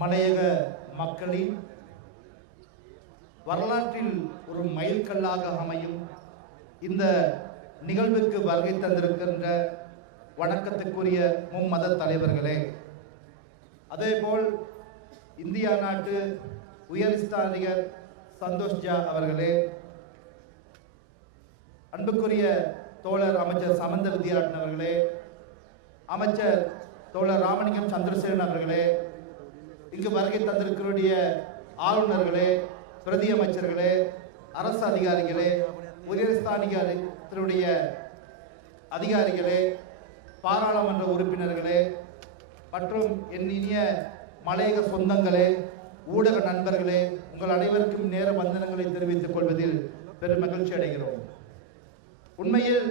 மலையக மக்களின் வரலாற்றில் ஒரு மைல்கல்லாக அமையும் இந்த நிகழ்வுக்கு வருகை தந்திருக்கின்ற வணக்கத்துக்குரிய மும்மத தலைவர்களே, அதேபோல் இந்தியா நாட்டு உயர்ஸ்தானிகர் சந்தோஷ் ஜா அவர்களே, அன்புக்குரிய தோழர் அமைச்சர் சமந்த வித்யாரட்ன அவர்களே, அமைச்சர் தோழர் ராமலிங்கம் சந்திரசேகரன் அவர்களே, இங்கு வருகை தந்திருக்கிற ஆளுநர்களே, பிரதி அமைச்சர்களே, அரசு அதிகாரிகளே, உயர்ஸ்தானிகருடைய அதிகாரிகளே, பாராளுமன்ற உறுப்பினர்களே மற்றும் என் இனிய மலையக சொந்தங்களே, ஊடக நண்பர்களே, உங்கள் அனைவருக்கும் நேர வந்தனங்களை தெரிவித்துக் கொள்வதில் பெரும் மகிழ்ச்சி அடைகிறோம். உண்மையில்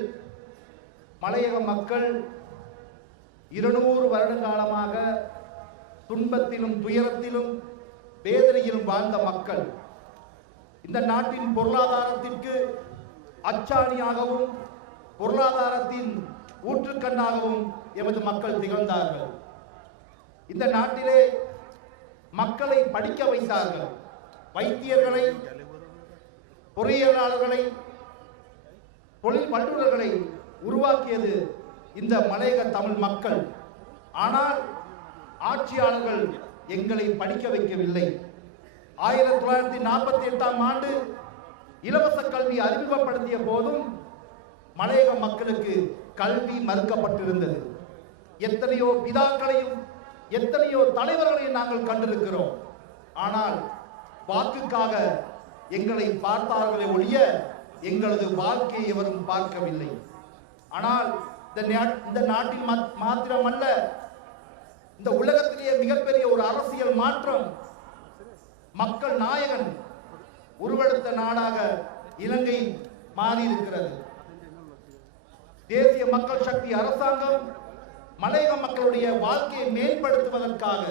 மலையக மக்கள் 200 வருட காலமாக துன்பத்திலும் துயரத்திலும் வேதனையிலும் வாழ்ந்த மக்கள். இந்த நாட்டின் பொருளாதாரத்திற்கு அச்சாணியாகவும் பொருளாதாரத்தின் ஊற்றுக்கண்ணாகவும் எமது மக்கள் திகழ்ந்தார்கள். இந்த நாட்டிலே மக்களை படிக்க வைத்தார்கள். வைத்தியர்களை, பொறியியலாளர்களை, தொழில் வல்லுநர்களை உருவாக்கியது இந்த மலையக தமிழ் மக்கள். ஆனால் ஆட்சியாளர்கள் எங்களை படிக்க வைக்கவில்லை. 1948ஆம் ஆண்டு இலவச கல்வி அறிமுகப்படுத்திய போதும் மலையக மக்களுக்கு கல்வி மறுக்கப்பட்டிருந்தது. எத்தனையோ பிதாக்களையும் எத்தனையோ தலைவர்களையும் நாங்கள் கண்டிருக்கிறோம். ஆனால் வாக்குக்காக எங்களை பார்த்தார்களே ஒழிய எங்களது வாழ்க்கையை எவரும் பார்க்கவில்லை. ஆனால் இந்த நாட்டில் மாத்திரமல்ல, இந்த உலகத்திலேயே மிகப்பெரிய ஒரு அரசியல் மாற்றம், மக்கள் நாயகன் உருவெடுத்த நாடாக இலங்கை மாறியிருக்கிறது. தேசிய மக்கள் சக்தி அரசாங்கம் மலையக மக்களுடைய வாழ்க்கையை மேம்படுத்துவதற்காக